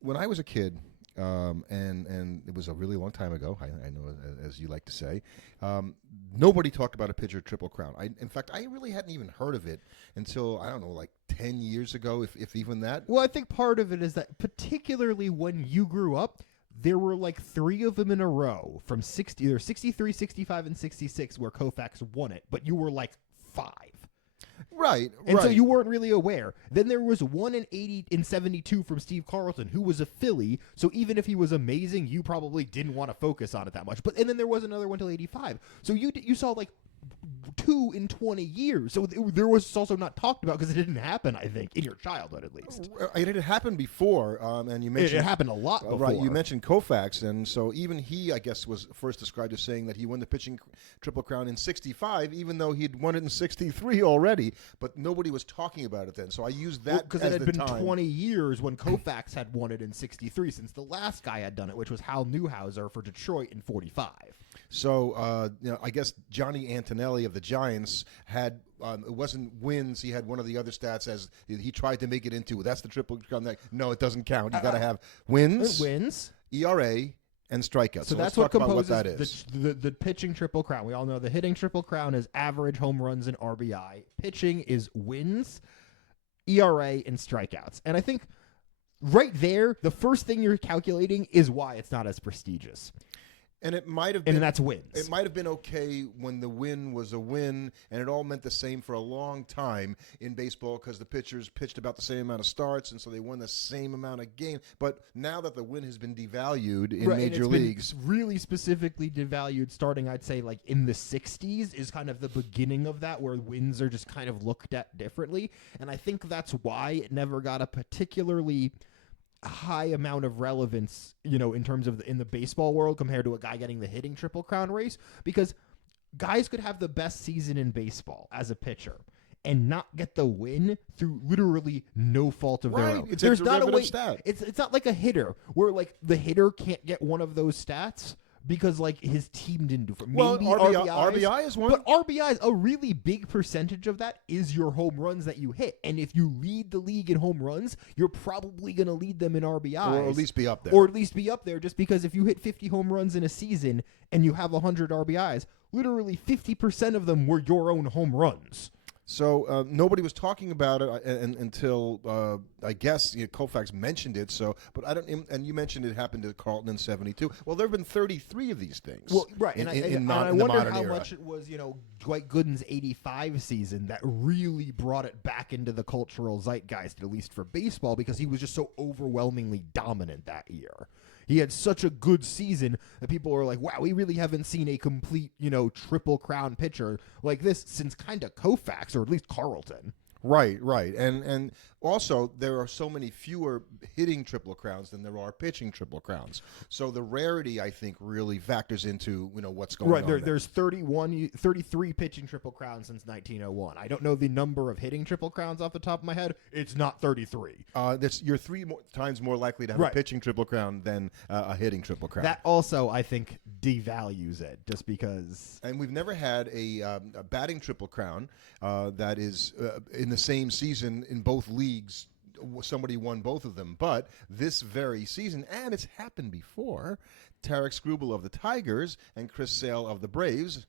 when I was a kid, and it was a really long time ago, I know, as you like to say, nobody talked about a pitcher triple crown. In fact, I really hadn't even heard of it until, I don't know, like 10 years ago, if even that. Well, I think part of it is that particularly when you grew up, there were like 3 of them in a row from either 63, 65, and 66 where Koufax won it, but you were like 5. Right, and right. so you weren't really aware. Then there was 1 in 80 in 72 from Steve Carlton, who was a Philly. So even if he was amazing, you probably didn't want to focus on it that much. And then there was another one till 85. So you saw like 2 in 20 years. So there was also not talked about because it didn't happen, I think, in your childhood at least. It had happened before, and you mentioned it happened a lot before. Right, you mentioned Koufax, and so even he, I guess, was first described as saying that he won the pitching triple crown in 65, even though he'd won it in 63 already, but nobody was talking about it then. So I used that because as it had the been time. 20 years when Koufax had won it in 63 since the last guy had done it, which was Hal Newhouser for Detroit in 45. So, I guess Johnny Antonelli of the Giants had, it wasn't wins, he had one of the other stats as he tried to make it into. That's the triple crown. No, it doesn't count. You got to have wins, E.R.A., and strikeouts. So let's that's talk what about composes what that is. The pitching triple crown. We all know the hitting triple crown is average home runs and RBI. Pitching is wins, E.R.A., and strikeouts. And I think right there, the first thing you're calculating is why it's not as prestigious. And it might have been, and that's wins. It might have been okay when the win was a win, and it all meant the same for a long time in baseball because the pitchers pitched about the same amount of starts, and so they won the same amount of games. But now that the win has been devalued in major leagues, really specifically devalued, starting I'd say like in the '60s is kind of the beginning of that, where wins are just kind of looked at differently, and I think that's why it never got a particularly high amount of relevance, in terms of in the baseball world compared to a guy getting the hitting triple crown race, because guys could have the best season in baseball as a pitcher and not get the win through literally no fault of their own. There's not a way. Stat. It's not like a hitter where like the hitter can't get one of those stats because like his team didn't do for maybe RBI is one. But RBIs, a really big percentage of that is your home runs that you hit. And if you lead the league in home runs, you're probably going to lead them in RBIs. Or at least be up there. Or at least be up there, just because if you hit 50 home runs in a season and you have 100 RBIs, literally 50% of them were your own home runs. So nobody was talking about it until I guess Koufax mentioned it. So, but I don't. And you mentioned it happened to Carlton in '72. Well, there have been 33 of these things. Well, right, and I wonder how era. much it was, Dwight Gooden's '85 season that really brought it back into the cultural zeitgeist, at least for baseball, because he was just so overwhelmingly dominant that year. He had such a good season that people were like, wow, we really haven't seen a complete, triple crown pitcher like this since kind of Koufax, or at least Carlton. Right. And also, there are so many fewer hitting triple crowns than there are pitching triple crowns. So the rarity, I think, really factors into what's going on. Right, there's 33 pitching triple crowns since 1901. I don't know the number of hitting triple crowns off the top of my head. It's not 33. You're 3 times more likely to have a pitching triple crown than a hitting triple crown. That also, I think, devalues it, just because. And we've never had a batting triple crown that is in the same season in both leagues. Somebody won both of them, but this very season, and it's happened before, Tarik Skubal of the Tigers and Chris Sale of the Braves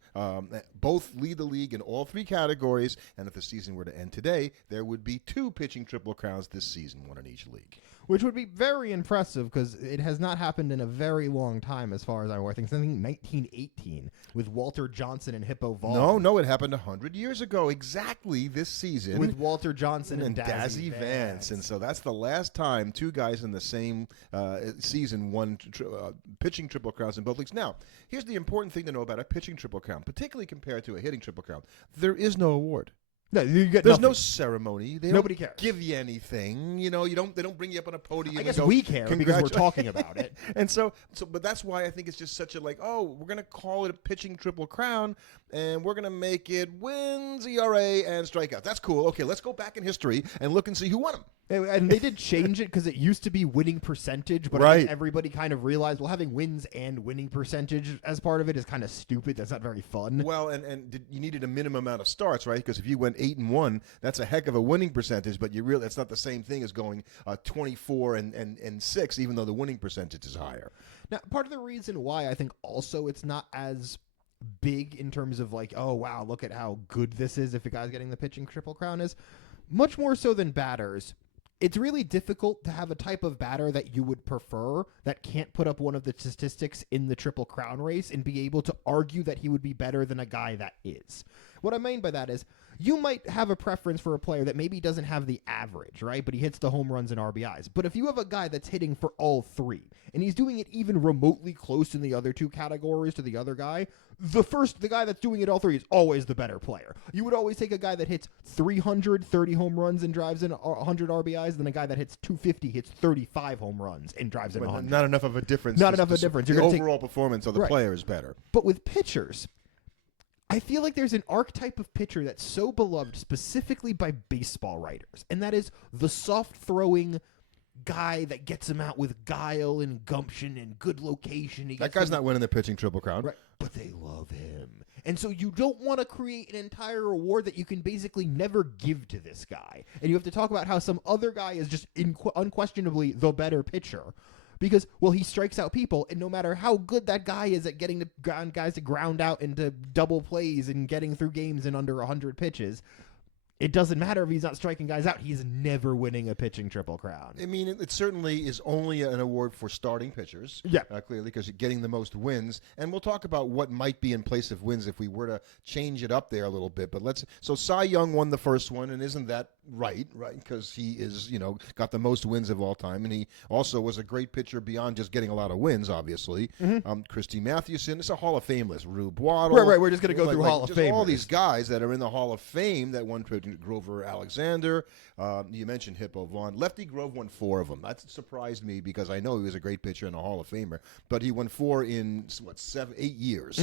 both lead the league in all 3 categories, and if the season were to end today, there would be 2 pitching triple crowns this season, one in each league. Which would be very impressive because it has not happened in a very long time as far as I'm aware. I think something 1918 with Walter Johnson and Hippo Vaughn. No, it happened 100 years ago, exactly this season. With Walter Johnson and Dazzy Vance. And so that's the last time 2 guys in the same season won pitching triple crowns in both leagues. Now, here's the important thing to know about a pitching triple crown, particularly compared to a hitting triple crown. There is no award. No, you get There's nothing. no ceremony. Nobody cares. Give you anything. They don't bring you up on a podium. I guess we care because we're talking about it. And but that's why I think it's just such a we're going to call it a pitching triple crown. and we're going to make it wins, ERA, and strikeouts. That's cool. Okay, let's go back in history and look and see who won them. And they did change it because it used to be winning percentage, but I Right. think everybody kind of realized, well, having wins and winning percentage as part of it is kind of stupid. That's not very fun. Well, you needed a minimum amount of starts, right? Because if you went 8-1, that's a heck of a winning percentage, but that's not the same thing as going 24 and 6, even though the winning percentage is higher. Now, part of the reason why I think also it's not as big in terms of like, oh, wow, look at how good this is if a guy's getting the pitching Triple Crown is, much more so than batters. It's really difficult to have a type of batter that you would prefer that can't put up one of the statistics in the Triple Crown race and be able to argue that he would be better than a guy that is. What I mean by that is you might have a preference for a player that maybe doesn't have the average, right? But he hits the home runs and RBIs. But if you have a guy that's hitting for all three and he's doing it even remotely close in the other two categories to the other guy, the guy that's doing it all three is always the better player. You would always take a guy that hits 330 home runs and drives in 100 RBIs than a guy that hits 250, hits 35 home runs and drives in 100. Not enough of a difference. Not enough of a difference. The You're gonna overall performance of the player is better. But with pitchers, I feel like there's an archetype of pitcher that's so beloved specifically by baseball writers, and that is the soft-throwing guy that gets him out with guile and gumption and good location. That guy's not winning the pitching Triple Crown. Right, but they love him. And so you don't want to create an entire award that you can basically never give to this guy. And you have to talk about how some other guy is just unquestionably the better pitcher. Because, well, he strikes out people, and no matter how good that guy is at getting the guys to ground out into double plays and getting through games in under 100 pitches, it doesn't matter if he's not striking guys out. He's never winning a pitching Triple Crown. I mean, it certainly is only an award for starting pitchers. Yeah. Clearly, because you're getting the most wins. And we'll talk about what might be in place of wins if we were to change it up there a little bit. But so Cy Young won the first one, and isn't that right? Because he is, got the most wins of all time. And he also was a great pitcher beyond just getting a lot of wins, obviously. Mm-hmm. Christy Mathewson. It's a Hall of Fame list. Rube Waddle. Right. We're just going to go through Hall of Fame. All these guys that are in the Hall of Fame that won Grover Alexander. You mentioned Hippo Vaughn. Lefty Grove won 4 of them. That surprised me because I know he was a great pitcher and a Hall of Famer. But he won 4 in 8 years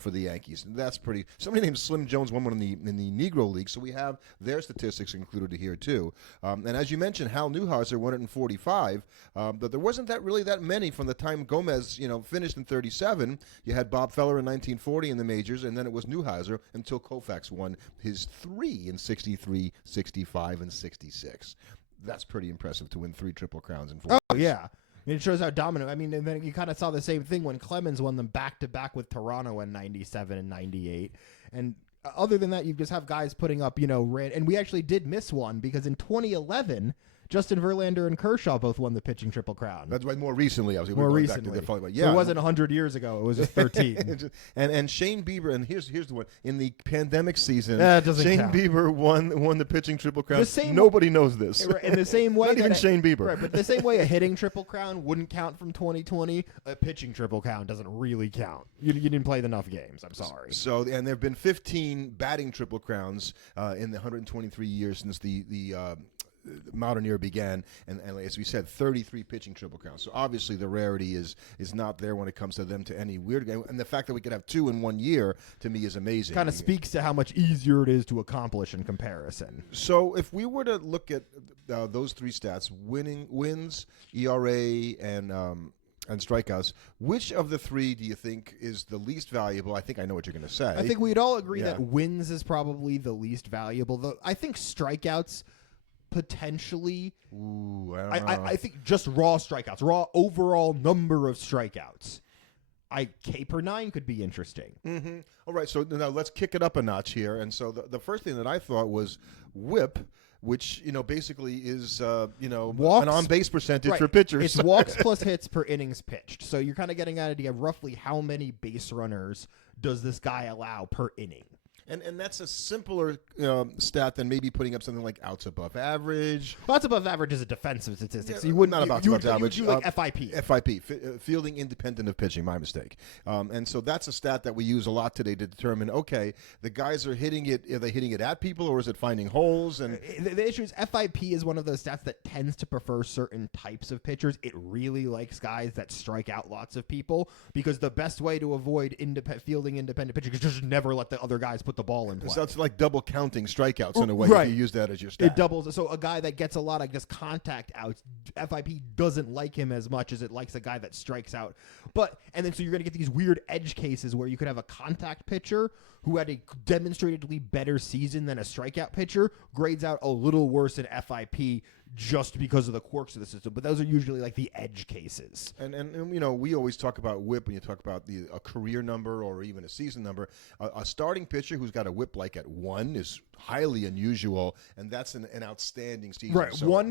for the Yankees. And that's pretty. Somebody named Slim Jones won one in the Negro League, so we have their statistics included here too. And as you mentioned, Hal Newhouser won it in 45. But there wasn't really that many from the time Gomez finished in 37. You had Bob Feller in 1940 in the majors, and then it was Newhouser until Koufax won his 3 in 63, 65, and 66. That's pretty impressive to win 3 Triple Crowns in 4 Oh, yeah. It shows how dominant. I mean, and then you kind of saw the same thing when Clemens won them back-to-back with Toronto in 97 and 98. And other than that, you just have guys putting up, and we actually did miss one because in 2011, Justin Verlander and Kershaw both won the pitching Triple Crown. That's right. More recently, I was more recently. Back to the yeah, so it wasn't 100 years ago. It was just 13. and Shane Bieber. And here's the one in the pandemic season. Shane count. Bieber won the pitching Triple Crown. Nobody knows this. In the same way, not even Shane Bieber. Right, but the same way a hitting Triple Crown wouldn't count from 2020, a pitching Triple Crown doesn't really count. You didn't play enough games. I'm sorry. So and there have been 15 batting Triple Crowns in the 123 years since the modern era began, and as we said, 33 pitching Triple Crowns. So obviously the rarity is not there when it comes to them to any weird game. And the fact that we could have 2 in 1 year, to me, is amazing. Kind of speaks to how much easier it is to accomplish in comparison. So if we were to look at those 3 stats, wins, ERA, and strikeouts, which of the 3 do you think is the least valuable? I think I know what you're going to say. I think we'd all agree that wins is probably the least valuable. Though I think strikeouts potentially. Ooh, I don't know. I think just raw strikeouts, raw overall number of strikeouts. K per 9 could be interesting. Mm-hmm. All right, so now let's kick it up a notch here. And so the first thing that I thought was whip, which basically is walks, an on-base percentage for pitchers. It's walks plus hits per innings pitched. So you're kind of getting an idea of roughly how many base runners does this guy allow per inning. And that's a simpler stat than maybe putting up something like outs above average. Outs above average is a defensive statistic, so you Well, wouldn't not about you above average. You would do like FIP. Fielding independent of pitching. My mistake. And so that's a stat that we use a lot today to determine. Okay, the guys are hitting it. Are they hitting it at people, or is it finding holes? And the issue is FIP is one of those stats that tends to prefer certain types of pitchers. It really likes guys that strike out lots of people, because the best way to avoid fielding independent pitching is just never let the other guys put the ball in play. So it's like double counting strikeouts in a way, right. if you use that as your stat. It doubles. So a guy that gets a lot of just contact outs, FIP doesn't like him as much as it likes a guy that strikes out. And then so you're going to get these weird edge cases where you could have a contact pitcher who had a demonstratedly better season than a strikeout pitcher, grades out a little worse in FIP just because of the quirks of the system. But those are usually like the edge cases. And you know, we always talk about whip when you talk about a career number or even a season number. A starting pitcher who's got a whip like at 1 is highly unusual, and that's an outstanding season. Right, so,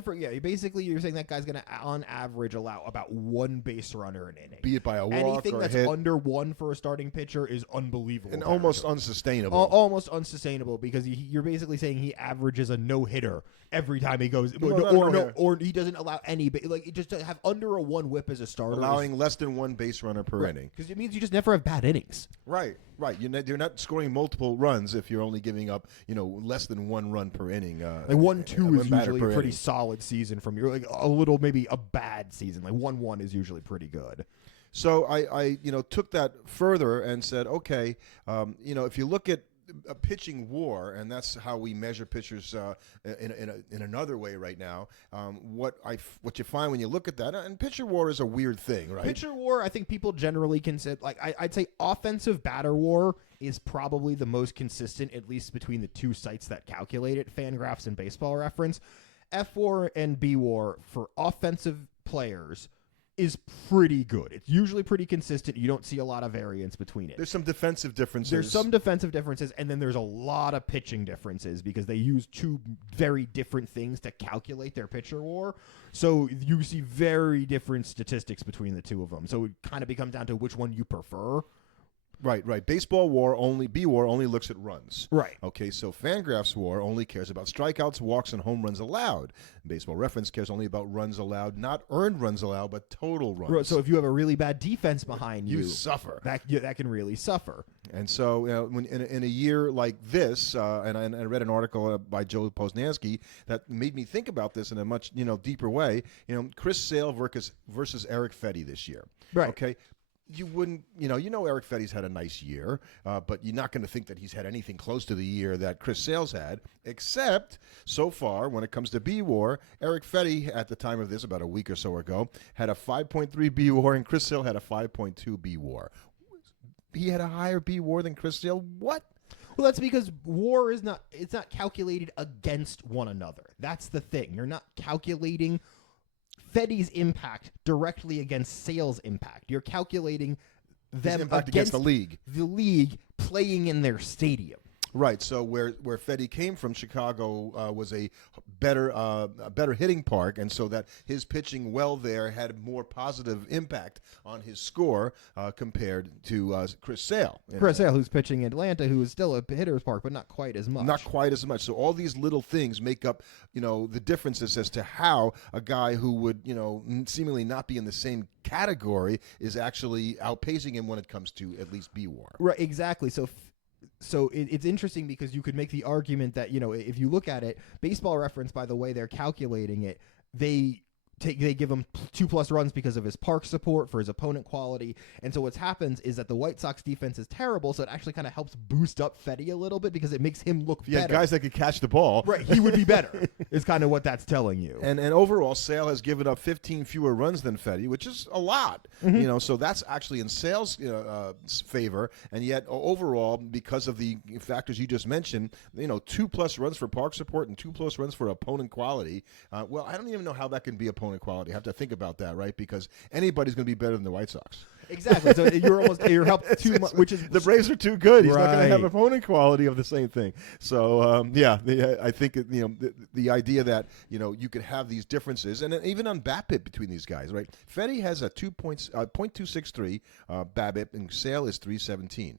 basically you're saying that guy's going to, on average, allow about 1 base runner an inning. Be it by a walk Anything or that's a hit. under 1 for a starting pitcher is unbelievable. And almost unsustainable. Almost unsustainable, because you're basically saying he averages a no-hitter every time he goes, or he doesn't allow any, like just to have under a 1 whip as a starter. Allowing less than 1 base runner per inning. Because it means you just never have bad innings. Right. You're not scoring multiple runs if you're only giving up, less than 1 run per inning. Like 1-2 is usually a pretty solid season from your, like a little, maybe a bad season. Like 1-1 is usually pretty good. So I took that further and said, okay, if you look at a pitching WAR, and that's how we measure pitchers in another way right now. What you find when you look at that, and pitcher WAR is a weird thing, right? Pitcher WAR, I think people generally consider, like I'd say offensive batter WAR is probably the most consistent, at least between the two sites that calculate it, Fangraphs and Baseball Reference. FWAR and BWAR for offensive players is pretty good. It's usually pretty consistent. You don't see a lot of variance between it. There's some defensive differences. There's some defensive differences, and then there's a lot of pitching differences because they use 2 very different things to calculate their pitcher WAR. So you see very different statistics between the 2 of them. So it kind of becomes down to which one you prefer. Right. Baseball WAR only looks at runs. Right. Okay, so Fangraphs WAR only cares about strikeouts, walks, and home runs allowed. Baseball Reference cares only about runs allowed, not earned runs allowed, but total runs. Right, so if you have a really bad defense behind you suffer. That can really suffer. And so when in a year like this, and I read an article by Joe Posnanski that made me think about this in a much deeper way. Chris Sale versus Eric Fetty this year. Right. Okay. You wouldn't, Eric Fetty's had a nice year, but you're not going to think that he's had anything close to the year that Chris Sale's had, except so far when it comes to B-WAR, Eric Fetty at the time of this, about a week or so ago, had a 5.3 B-WAR and Chris Sale had a 5.2 B-WAR. He had a higher B-WAR than Chris Sale? What? Well, that's because WAR it's not calculated against one another. That's the thing. You're not calculating Fetty's impact directly against Sale's impact. You're calculating them against the league playing in their stadium. Right. So where Fetty came from, Chicago was a better hitting park, and so that his pitching well there had more positive impact on his score compared to Chris Sale. Chris Sale, who's pitching in Atlanta, who is still a hitter's park, but not quite as much. Not quite as much. So all these little things make up, the differences as to how a guy who would, seemingly not be in the same category is actually outpacing him when it comes to at least B-WAR. Right. Exactly. So it's interesting because you could make the argument that, if you look at it, Baseball Reference, by the way they're calculating it, they give him 2+ runs because of his park support, for his opponent quality. And so what happens is that the White Sox defense is terrible, so it actually kind of helps boost up Fetty a little bit because it makes him look better. Yeah, guys that could catch the ball. Right, he would be better is kind of what that's telling you. And overall, Sale has given up 15 fewer runs than Fetty, which is a lot. Mm-hmm. So that's actually in Sale's favor. And yet overall, because of the factors you just mentioned, 2+ runs for park support and 2+ runs for opponent quality. Well, I don't even know how that can be opponent quality. I have to think about that, right? Because anybody's going to be better than the White Sox. Exactly. So you're helped too much, which is the Braves are too good. He's right. not going to have opponent quality of the same thing. So I think the idea that you could have these differences, and even on BABIP between these guys, right? Fetty has a 0.263 BABIP, and Sale is 317.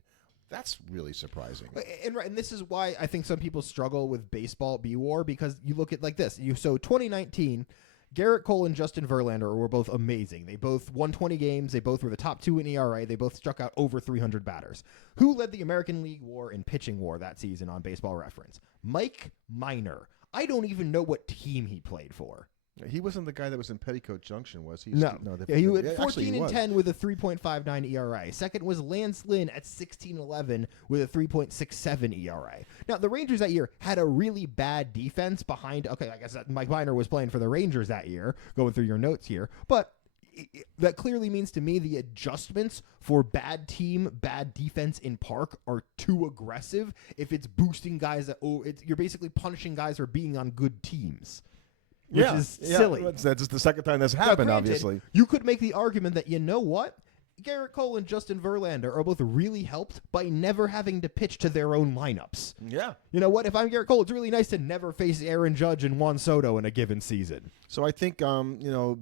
That's really surprising. And this is why I think some people struggle with baseball B-WAR, because you look at like this. So 2019, Garrett Cole and Justin Verlander were both amazing. They both won 20 games. They both were the top 2 in E.R.A. They both struck out over 300 batters. Who led the American League WAR and pitching WAR that season on Baseball Reference? Mike Minor. I don't even know what team he played for. He wasn't the guy that was in Petticoat Junction, was he? No. He had 14 actually, and 10 with a 3.59 ERA. Second was Lance Lynn at 16-11 with a 3.67 ERA. Now, the Rangers that year had a really bad defense behind. Okay, I guess Mike Minor was playing for the Rangers that year, going through your notes here. But that clearly means to me the adjustments for bad team, bad defense in park are too aggressive. If it's boosting guys, you're basically punishing guys for being on good teams. Which is silly. That's the second time that's happened, now, granted, obviously. You could make the argument that, you know what? Garrett Cole and Justin Verlander are both really helped by never having to pitch to their own lineups. Yeah. You know what? If I'm Garrett Cole, it's really nice to never face Aaron Judge and Juan Soto in a given season. So I think,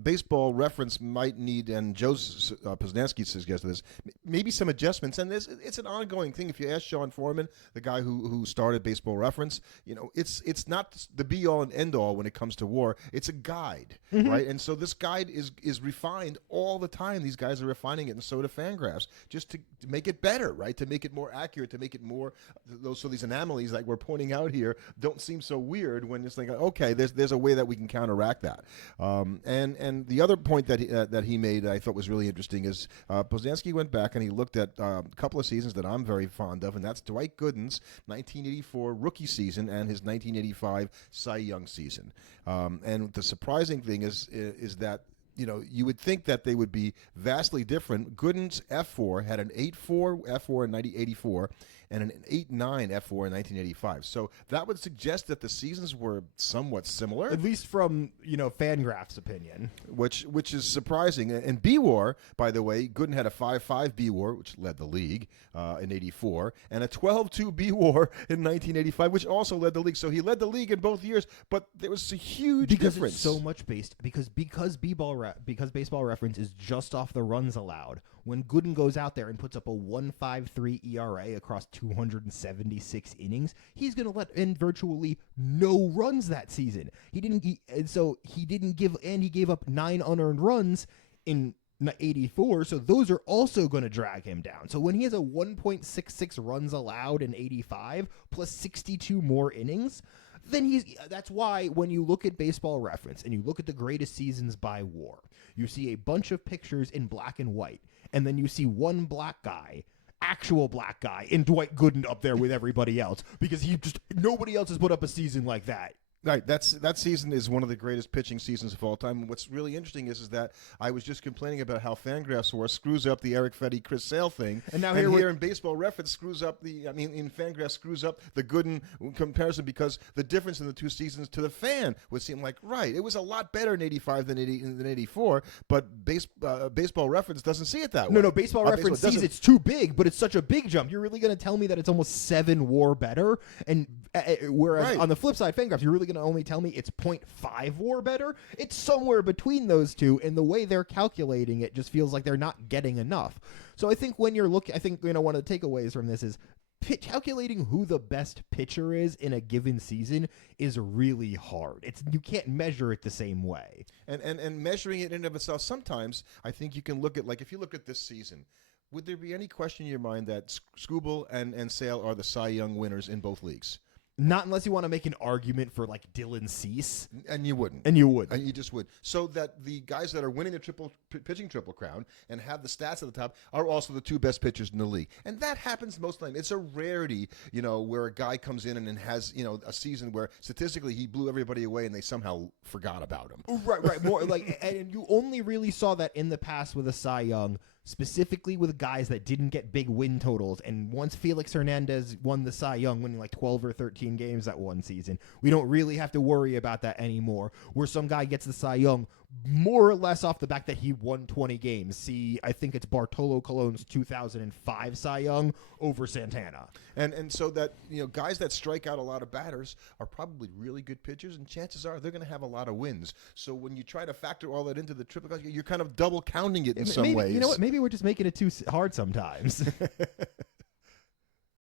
Baseball Reference might need, and Joe Poznansky suggested this, maybe some adjustments. And it's an ongoing thing. If you ask Sean Foreman, the guy who started Baseball Reference, it's not the be-all and end-all when it comes to WAR. It's a guide, right? And so this guide is refined all the time. These guys are refining it, and so do Fangraphs, just to make it better, right? To make it more accurate, to make it more, so these anomalies like we're pointing out here don't seem so weird when it's like, okay, there's a way that we can counteract that. And the other point that he made that I thought was really interesting is Poznansky went back and he looked at a couple of seasons that I'm very fond of, and that's Dwight Gooden's 1984 rookie season and his 1985 Cy Young season. And the surprising thing is that you would think that they would be vastly different. Gooden's F4 had an 8.4 F4 in 1984 and an 8.9 F4 in 1985. So that would suggest that the seasons were somewhat similar. At least from, Fangraphs' opinion. Which is surprising. And B-WAR, by the way, Gooden had a 5.5 B-WAR, which led the league in 84, and a 12.2 B-WAR in 1985, which also led the league. So he led the league in both years, but there was a huge difference. It's so much because Baseball Reference is just off the runs allowed. When Gooden goes out there and puts up a 1.53 ERA across 276 innings, he's going to let in virtually no runs that season. He gave up 9 unearned runs in 84, so those are also going to drag him down. So when he has a 1.66 runs allowed in 85 plus 62 more innings, then that's why when you look at Baseball Reference and you look at the greatest seasons by WAR, you see a bunch of pictures in black and white, and then you see one actual black guy, in Dwight Gooden up there with everybody else, because nobody else has put up a season like that. Right, that season is one of the greatest pitching seasons of all time. And what's really interesting is that I was just complaining about how Fangraphs WAR screws up the Eric Fetty, Chris Sale thing, and now here in Baseball Reference in Fangraphs screws up the Gooden comparison, because the difference in the two seasons to the fan would seem like, right, it was a lot better in 85 than 84, but Baseball Reference doesn't see it that way. No, Baseball Reference sees it's too big, but it's such a big jump. You're really going to tell me that it's almost 7 WAR better, and whereas on the flip side, Fangraphs, you're really going to only tell me it's 0.5 WAR better? It's somewhere between those two, and the way they're calculating it just feels like they're not getting enough. So I think when you're looking, one of the takeaways from this is calculating who the best pitcher is in a given season is really hard. You can't measure it the same way. And measuring it in and of itself, sometimes I think you can look at, like, if you look at this season, would there be any question in your mind that Skubal and Sale are the Cy Young winners in both leagues? Not unless you want to make an argument for, like, Dylan Cease. And you wouldn't. And you just would. So that the guys that are winning the pitching triple crown and have the stats at the top are also the 2 best pitchers in the league. And that happens most of the time. It's a rarity, where a guy comes in and has, a season where statistically he blew everybody away and they somehow forgot about him. Right. More like, and you only really saw that in the past with a Cy Young, specifically with guys that didn't get big win totals. And once Felix Hernandez won the Cy Young, winning like 12 or 13 games that one season, we don't really have to worry about that anymore, where some guy gets the Cy Young more or less off the back that he won 20 games. See, I think it's Bartolo Colon's 2005 Cy Young over Santana. And so that, guys that strike out a lot of batters are probably really good pitchers, and chances are they're going to have a lot of wins. So when you try to factor all that into the triple, you're kind of double counting it in some ways. You know what? Maybe we're just making it too hard sometimes.